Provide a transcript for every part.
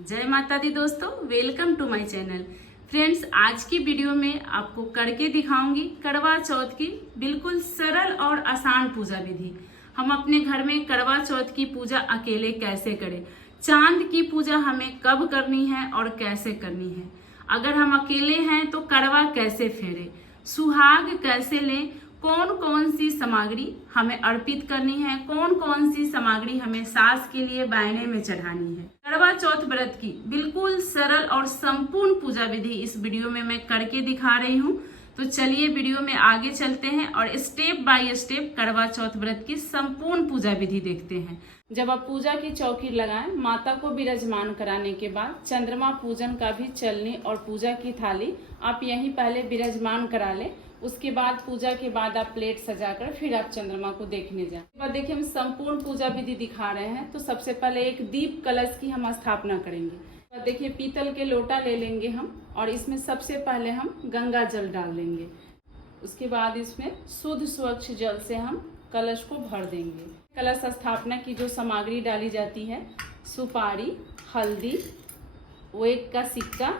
जय माता दी दोस्तों, welcome to my channel. Friends, आज की वीडियो में आपको करके दिखाऊंगी करवा चौथ की बिल्कुल सरल और आसान पूजा विधि। हम अपने घर में करवा चौथ की पूजा अकेले कैसे करें, चांद की पूजा हमें कब करनी है और कैसे करनी है, अगर हम अकेले हैं तो करवा कैसे फेरें, सुहाग कैसे लें, कौन कौन सी सामग्री हमें अर्पित करनी है, कौन कौन सी सामग्री हमें सास के लिए बायने में चढ़ानी है। करवा चौथ व्रत की बिल्कुल सरल और संपूर्ण पूजा विधि इस वीडियो में मैं करके दिखा रही हूँ। तो चलिए वीडियो में आगे चलते हैं और स्टेप बाय स्टेप करवा चौथ व्रत की संपूर्ण पूजा विधि देखते हैं। जब आप पूजा की चौकी लगाएं, माता को विराजमान कराने के बाद चंद्रमा पूजन का भी चलनी और पूजा की थाली आप यहीं पहले विराजमान करा लें। उसके बाद पूजा के बाद आप प्लेट सजाकर फिर आप चंद्रमा को देखने जाएं। उसके बाद देखिए हम संपूर्ण पूजा विधि दिखा रहे हैं। तो सबसे पहले एक दीप कलश की हम स्थापना करेंगे। तो देखिए पीतल के लोटा ले लेंगे हम और इसमें सबसे पहले हम गंगा जल डाल देंगे। उसके बाद इसमें शुद्ध स्वच्छ जल से हम कलश को भर देंगे। कलश स्थापना की जो सामग्री डाली जाती है, सुपारी, हल्दी, वो एक का सिक्का,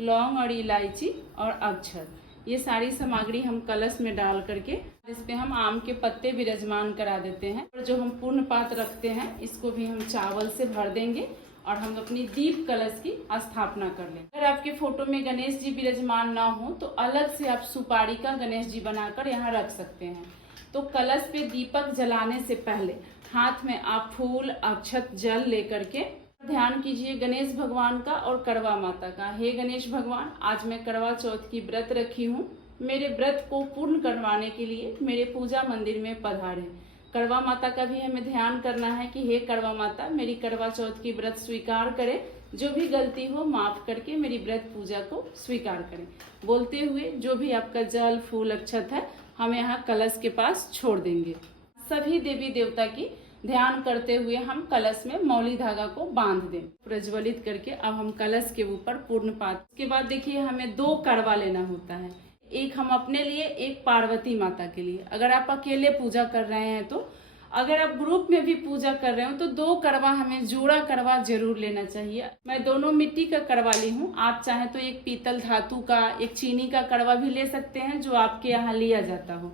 लौंग और इलायची और अक्षत, ये सारी सामग्री हम कलश में डाल करके इस पे हम आम के पत्ते विराजमान करा देते हैं। और जो हम पूर्ण पात्र रखते हैं इसको भी हम चावल से भर देंगे और हम अपनी दीप कलश की स्थापना कर लें। अगर आपके फोटो में गणेश जी विराजमान ना हो तो अलग से आप सुपारी का गणेश जी बनाकर यहाँ रख सकते हैं। तो कलश पे दीपक जलाने से पहले हाथ में आप फूल, अक्षत, जल लेकर के ध्यान कीजिए गणेश भगवान का और करवा माता का। हे गणेश भगवान, आज मैं करवा चौथ की व्रत रखी हूँ, मेरे व्रत को पूर्ण करवाने के लिए मेरे पूजा मंदिर में पधारे। करवा माता का भी हमें ध्यान करना है कि हे करवा माता, मेरी करवा चौथ की व्रत स्वीकार करे, जो भी गलती हो माफ करके मेरी व्रत पूजा को स्वीकार करें। बोलते हुए जो भी आपका जल, फूल, अक्षत है हम यहाँ कलश के पास छोड़ देंगे। सभी देवी देवता की ध्यान करते हुए हम कलश में मौली धागा को बांध दें। प्रज्वलित करके अब हम कलश के ऊपर पूर्ण पात्र। उसके बाद देखिए हमें 2 करवा लेना होता है, एक हम अपने लिए, एक पार्वती माता के लिए। अगर आप अकेले पूजा कर रहे हैं तो, अगर आप ग्रुप में भी पूजा कर रहे हो तो 2 करवा हमें जोड़ा करवा जरूर लेना चाहिए। मैं दोनों मिट्टी का करवा ली हूँ, आप चाहे तो एक पीतल धातु का, एक चीनी का करवा भी ले सकते हैं जो आपके यहाँ लिया जाता हो।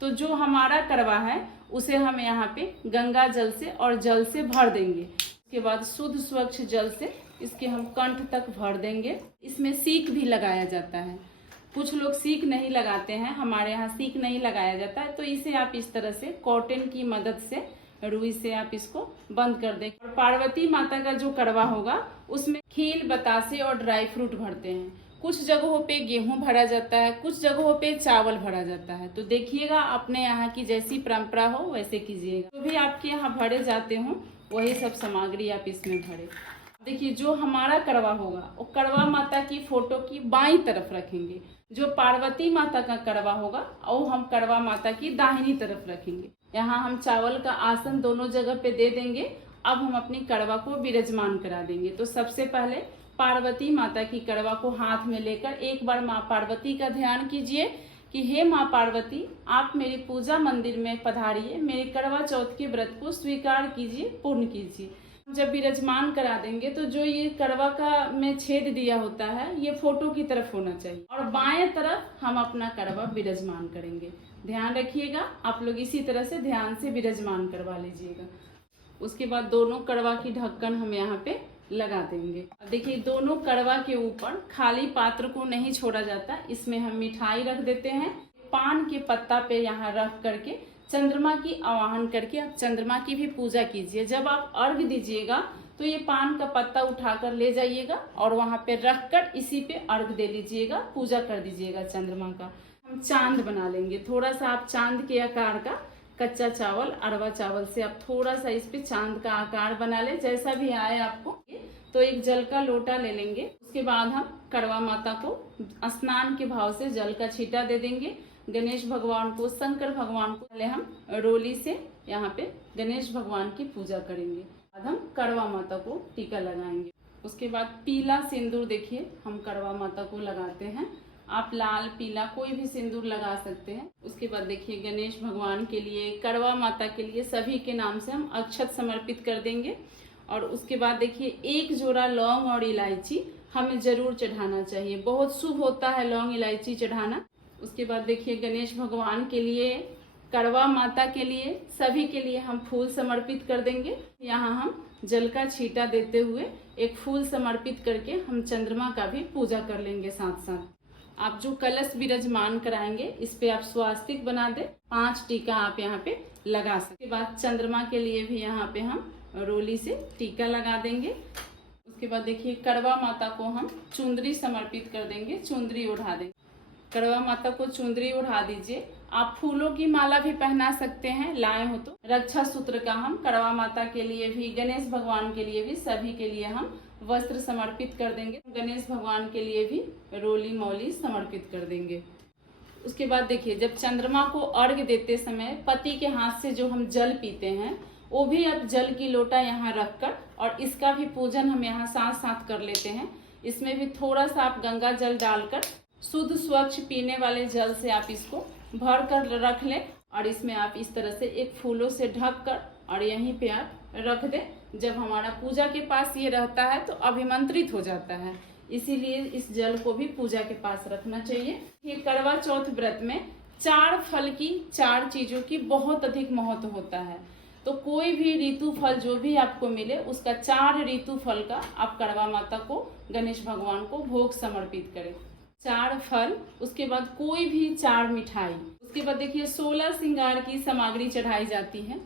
तो जो हमारा करवा है उसे हम यहाँ पे गंगा जल से और जल से भर देंगे। उसके बाद शुद्ध स्वच्छ जल से इसके हम कंठ तक भर देंगे। इसमें सीक भी लगाया जाता है, कुछ लोग सीक नहीं लगाते हैं, हमारे यहाँ सीक नहीं लगाया जाता है। तो इसे आप इस तरह से कॉटन की मदद से, रुई से आप इसको बंद कर दें। और पार्वती माता का जो करवा होगा उसमें खील, बतासे और ड्राई फ्रूट भरते हैं। कुछ जगहों पे गेहूं भरा जाता है, कुछ जगहों पे चावल भरा जाता है। तो देखिएगा अपने यहाँ की जैसी परंपरा हो वैसे कीजिएगा। जो भी आपके यहाँ भरे जाते हो वही सब सामग्री आप इसमें भरे। देखिए जो हमारा करवा होगा वो करवा माता की फोटो की बाईं तरफ रखेंगे। जो पार्वती माता का करवा होगा वो हम करवा माता की दाहिनी तरफ रखेंगे। यहाँ हम चावल का आसन दोनों जगह पे दे देंगे। अब हम अपनी करवा को विराजमान करा देंगे। तो सबसे पहले पार्वती माता की करवा को हाथ में लेकर एक बार माँ पार्वती का ध्यान कीजिए कि हे माँ पार्वती, आप मेरे पूजा मंदिर में पधारिए, मेरे करवा चौथ के व्रत को स्वीकार कीजिए, पूर्ण कीजिए। जब विराजमान करा देंगे तो जो ये करवा का में छेद दिया होता है ये फोटो की तरफ होना चाहिए और बाएं तरफ हम अपना करवा विराजमान करेंगे। ध्यान रखिएगा, आप लोग इसी तरह से ध्यान से विराजमान करवा लीजिएगा। उसके बाद दोनों करवा की ढक्कन हम यहाँ पे लगा देंगे। देखिए दोनों करवा के ऊपर खाली पात्र को नहीं छोड़ा जाता, इसमें हम मिठाई रख देते हैं। पान के पत्ता पे यहाँ रख करके चंद्रमा की आवाहन करके आप चंद्रमा की भी पूजा कीजिए। जब आप अर्घ दीजिएगा तो ये पान का पत्ता उठाकर ले जाइएगा और वहाँ पे रख कर इसी पे अर्घ दे लीजिएगा, पूजा कर दीजिएगा चंद्रमा का। हम चांद बना लेंगे, थोड़ा सा आप चांद के आकार का कच्चा चावल, अरवा चावल से आप थोड़ा सा इस पे चांद का आकार बना ले, जैसा भी आए आपको। तो एक जल का लोटा ले लेंगे। उसके बाद हम करवा माता को स्नान के भाव से जल का छींटा दे देंगे। गणेश भगवान को, शंकर भगवान को पहले हम रोली से यहाँ पे गणेश भगवान की पूजा करेंगे। बाद हम करवा माता को टीका लगाएंगे। उसके बाद पीला सिंदूर देखिए हम करवा माता को लगाते हैं। आप लाल, पीला कोई भी सिंदूर लगा सकते हैं। उसके बाद देखिए गणेश भगवान के लिए, करवा माता के लिए, सभी के नाम से हम अक्षत समर्पित कर देंगे और उसके बाद देखिए 1 जोड़ा लौंग और इलायची हमें जरूर चढ़ाना चाहिए, बहुत शुभ होता है लौंग इलायची चढ़ाना। उसके बाद देखिए गणेश भगवान के लिए, करवा माता के लिए, सभी के लिए हम फूल समर्पित कर देंगे। यहाँ हम जल का छींटा देते हुए एक फूल समर्पित करके हम चंद्रमा का भी पूजा कर लेंगे। साथ साथ आप जो कलश विराजमान कराएंगे इस पे आप स्वास्तिक बना दे, 5 टीका आप यहाँ पे लगा सकते। उसके बाद चंद्रमा के लिए भी यहाँ पे हम रोली से टीका लगा देंगे। उसके बाद देखिए करवा माता को हम चुंदरी समर्पित कर देंगे, चुंदरी ओढ़ा देंगे। करवा माता को चुंदरी ओढ़ा दीजिए। आप फूलों की माला भी पहना सकते हैं, लाए हो तो। रक्षा सूत्र का हम करवा माता के लिए भी, गणेश भगवान के लिए भी, सभी के लिए हम वस्त्र समर्पित कर देंगे। गणेश भगवान के लिए भी रोली मौली समर्पित कर देंगे। उसके बाद देखिए जब चंद्रमा को अर्घ्य देते समय पति के हाथ से जो हम जल पीते हैं वो भी अब जल की लोटा यहाँ रखकर और इसका भी पूजन हम यहाँ साथ साथ कर लेते हैं। इसमें भी थोड़ा सा आप गंगा जल डालकर शुद्ध स्वच्छ पीने वाले जल से आप इसको भर कर रख लें और इसमें आप इस तरह से एक फूलों से ढक कर और यहीं पे आप रख दें। जब हमारा पूजा के पास ये रहता है तो अभिमंत्रित हो जाता है, इसीलिए इस जल को भी पूजा के पास रखना चाहिए। ये करवा चौथ व्रत में 4 फल की, 4 चीजों की बहुत अधिक महत्व होता है। तो कोई भी ऋतु फल जो भी आपको मिले उसका 4 ऋतु फल का आप करवा माता को, गणेश भगवान को भोग समर्पित करें। 4 फल, उसके बाद कोई भी 4 मिठाई। उसके बाद देखिए 16 श्रृंगार की सामग्री चढ़ाई जाती है।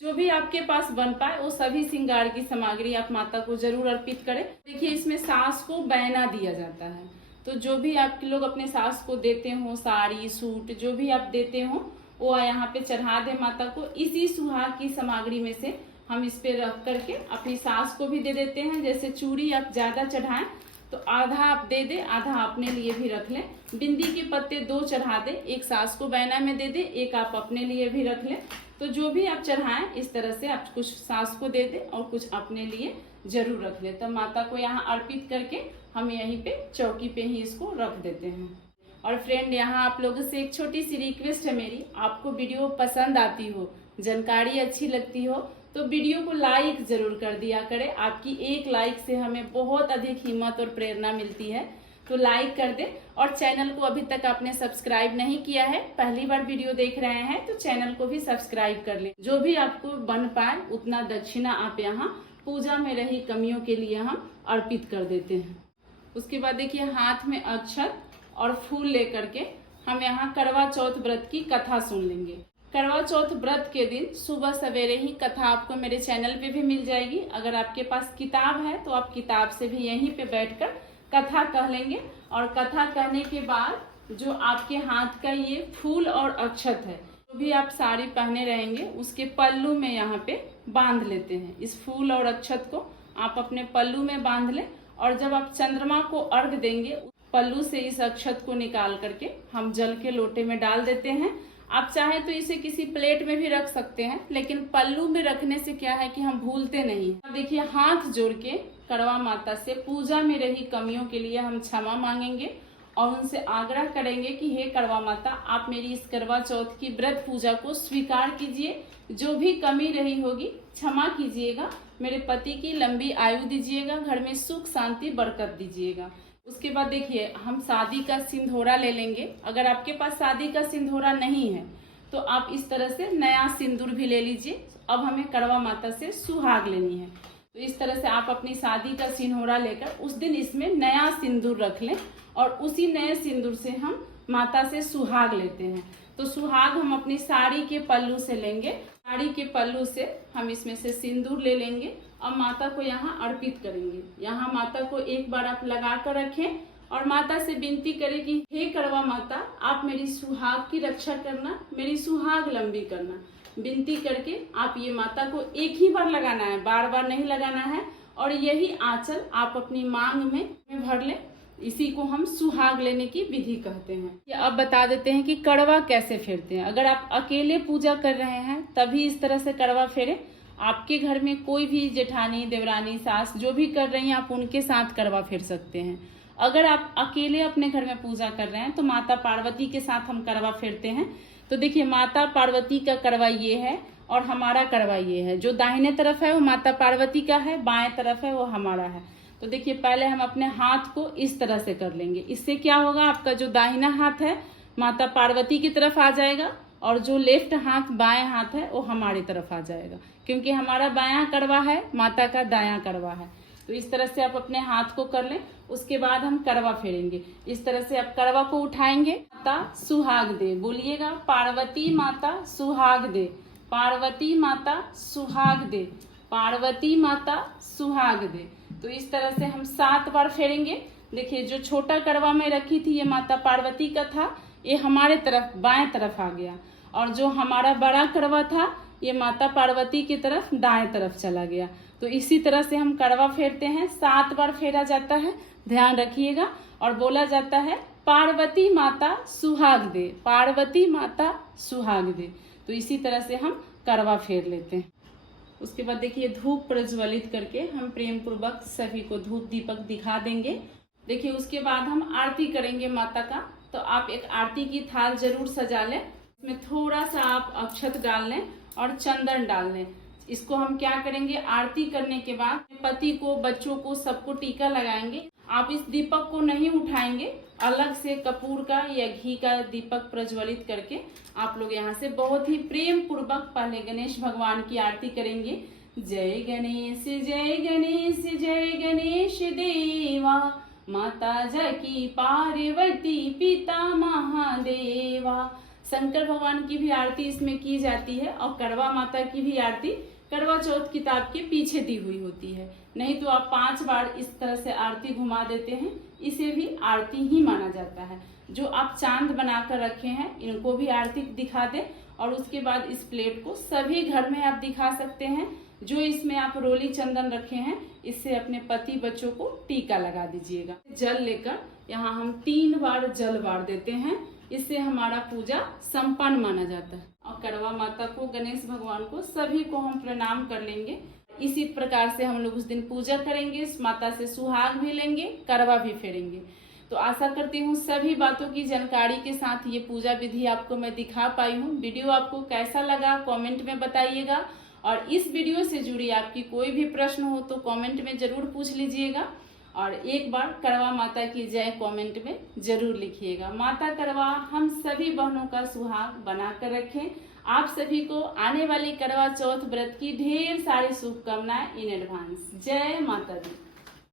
जो भी आपके पास बन पाए वो सभी श्रृंगार की सामग्री आप माता को जरूर अर्पित करें। देखिए इसमें सास को बैना दिया जाता है, तो जो भी आपके लोग अपने सास को देते हो, साड़ी सूट जो भी आप देते हो वो यहाँ पे चढ़ा दे माता को। इसी सुहाग की सामग्री में से हम इस पे रख करके अपनी सास को भी दे देते हैं। जैसे चूड़ी आप ज्यादा चढ़ाएं तो आधा आप दे दे, आधा अपने लिए भी रख लें। बिंदी के पत्ते 2 चढ़ा दे, एक सास को बैना में दे दे, एक आप अपने लिए भी रख लें। तो जो भी आप चढ़ाएं इस तरह से आप कुछ सास को दे दे और कुछ अपने लिए जरूर रख लें। तो माता को यहाँ अर्पित करके हम यहीं पे चौकी पे ही इसको रख देते हैं। और फ्रेंड यहाँ आप लोगों से एक छोटी सी रिक्वेस्ट है मेरी, आपको वीडियो पसंद आती हो, जानकारी अच्छी लगती हो तो वीडियो को लाइक जरूर कर दिया करें। आपकी एक लाइक से हमें बहुत अधिक हिम्मत और प्रेरणा मिलती है, तो लाइक कर दे। और चैनल को अभी तक आपने सब्सक्राइब नहीं किया है, पहली बार वीडियो देख रहे हैं तो चैनल को भी सब्सक्राइब कर ले। जो भी आपको बन पाए उतना दक्षिणा आप यहाँ पूजा में रही कमियों के लिए हम अर्पित कर देते हैं। उसके बाद देखिए हाथ में अक्षत और फूल लेकर के हम यहाँ करवा चौथ व्रत की कथा सुन लेंगे। करवा चौथ व्रत के दिन सुबह सवेरे ही कथा आपको मेरे चैनल पे भी मिल जाएगी। अगर आपके पास किताब है तो आप किताब से भी यहीं पे बैठकर कथा कह लेंगे। और कथा कहने के बाद जो आपके हाथ का ये फूल और अक्षत है, जो भी आप साड़ी पहने रहेंगे उसके पल्लू में यहाँ पे बांध लेते हैं। इस फूल और अक्षत को आप अपने पल्लू में बांध लें और जब आप चंद्रमा को अर्घ देंगे पल्लू से इस अक्षत को निकाल करके हम जल के लोटे में डाल देते हैं। आप चाहें तो इसे किसी प्लेट में भी रख सकते हैं, लेकिन पल्लू में रखने से क्या है कि हम भूलते नहीं। अब देखिए हाथ जोड़ के करवा माता से पूजा में रही कमियों के लिए हम क्षमा मांगेंगे और उनसे आग्रह करेंगे कि हे करवा माता, आप मेरी इस करवा चौथ की व्रत पूजा को स्वीकार कीजिए। जो भी कमी रही होगी क्षमा कीजिएगा, मेरे पति की लंबी आयु दीजिएगा, घर में सुख शांति बरकत दीजिएगा। उसके बाद देखिए हम शादी का सिंदूरा ले लेंगे। अगर आपके पास शादी का सिंदूरा नहीं है तो आप इस तरह से नया सिंदूर भी ले लीजिए। अब हमें करवा माता से सुहाग लेनी है, तो इस तरह से आप अपनी शादी का सिंदूरा लेकर उस दिन इसमें नया सिंदूर रख लें और उसी नए सिंदूर से हम माता से सुहाग लेते हैं। तो सुहाग हम अपनी साड़ी के पल्लू से लेंगे। साड़ी के पल्लू से हम इसमें से सिंदूर ले लेंगे और माता को यहाँ अर्पित करेंगे। यहाँ माता को एक बार आप लगा कर रखें और माता से विनती करें कि हे करवा माता, आप मेरी सुहाग की रक्षा करना, मेरी सुहाग लंबी करना। विनती करके आप ये माता को एक ही बार लगाना है, बार बार नहीं लगाना है। और यही आंचल आप अपनी मांग में भर ले। इसी को हम सुहाग लेने की विधि कहते हैं। अब बता देते हैं कि कड़वा कैसे फेरते हैं। अगर आप अकेले पूजा कर रहे हैं तभी इस तरह से कड़वा फेरे। आपके घर में कोई भी जेठानी, देवरानी, सास जो भी कर रही हैं आप उनके साथ कड़वा फेर सकते हैं। अगर आप अकेले अपने घर में पूजा कर रहे हैं तो माता पार्वती के साथ हम कड़वा फेरते हैं। तो देखिए माता पार्वती का कड़वा ये है। और हमारा करवा ये है। जो दाहिने तरफ है वो माता पार्वती का है, बाएं तरफ है वो हमारा है। तो देखिए पहले हम अपने हाथ को इस तरह से कर लेंगे। इससे क्या होगा, आपका जो दाहिना हाथ है माता पार्वती की तरफ आ जाएगा और जो लेफ्ट हाथ बाएं हाथ है वो हमारी तरफ आ जाएगा, क्योंकि हमारा बायां करवा है, माता का दायां करवा है। तो इस तरह से आप अपने हाथ को कर लें। उसके बाद हम करवा फेरेंगे। इस तरह से आप करवा को उठाएंगे। माता सुहाग दे, बोलिएगा पार्वती माता सुहाग दे, पार्वती माता सुहाग दे, पार्वती माता सुहाग दे। तो इस तरह से हम 7 बार फेरेंगे। देखिए जो छोटा करवा मैं रखी थी ये माता पार्वती का था, ये हमारे तरफ बाएं तरफ आ गया, और जो हमारा बड़ा करवा था ये माता पार्वती की तरफ दाएं तरफ चला गया। तो इसी तरह से हम करवा फेरते हैं। 7 बार फेरा जाता है, ध्यान रखिएगा। और बोला जाता है पार्वती माता सुहाग दे, पार्वती माता सुहाग दे। तो इसी तरह से हम करवा फेर लेते हैं। उसके बाद देखिए धूप प्रज्वलित करके हम प्रेम पूर्वक सभी को धूप दीपक दिखा देंगे। देखिए उसके बाद हम आरती करेंगे माता का। तो आप एक आरती की थाल जरूर सजा लें, इसमें थोड़ा सा आप अक्षत डाल लें और चंदन डाल लें। इसको हम क्या करेंगे, आरती करने के बाद पति को, बच्चों को, सबको टीका लगाएंगे। आप इस दीपक को नहीं उठाएंगे, अलग से कपूर का या घी का दीपक प्रज्वलित करके आप लोग यहाँ से बहुत ही प्रेम पूर्वक पहले गणेश भगवान की आरती करेंगे। जय गणेश जय गणेश जय गणेश देवा, माता जकी पार्वती पिता महादेवा। शंकर भगवान की भी आरती इसमें की जाती है और करवा माता की भी आरती करवा चौथ किताब के पीछे दी हुई होती है। नहीं तो आप 5 बार इस तरह से आरती घुमा देते हैं, इसे भी आरती ही माना जाता है। जो आप चांद बनाकर रखे हैं इनको भी आरती दिखा दें, और उसके बाद इस प्लेट को सभी घर में आप दिखा सकते हैं। जो इसमें आप रोली चंदन रखे हैं इससे अपने पति बच्चों को टीका लगा दीजिएगा। जल लेकर यहाँ हम 3 बार जल वार देते हैं, इससे हमारा पूजा संपन्न माना जाता है। और करवा माता को, गणेश भगवान को, सभी को हम प्रणाम कर लेंगे। इसी प्रकार से हम लोग उस दिन पूजा करेंगे, माता से सुहाग भी लेंगे, करवा भी फेरेंगे। तो आशा करती हूँ सभी बातों की जानकारी के साथ ये पूजा विधि आपको मैं दिखा पाई हूँ। वीडियो आपको कैसा लगा कमेंट में बताइएगा, और इस वीडियो से जुड़ी आपकी कोई भी प्रश्न हो तो कमेंट में जरूर पूछ लीजिएगा। और एक बार करवा माता की जय कमेंट में जरूर लिखिएगा। माता करवा हम सभी बहनों का सुहाग बनाकर रखें। आप सभी को आने वाली करवा चौथ व्रत की ढेर सारी शुभकामनाएं इन एडवांस। जय माता दी।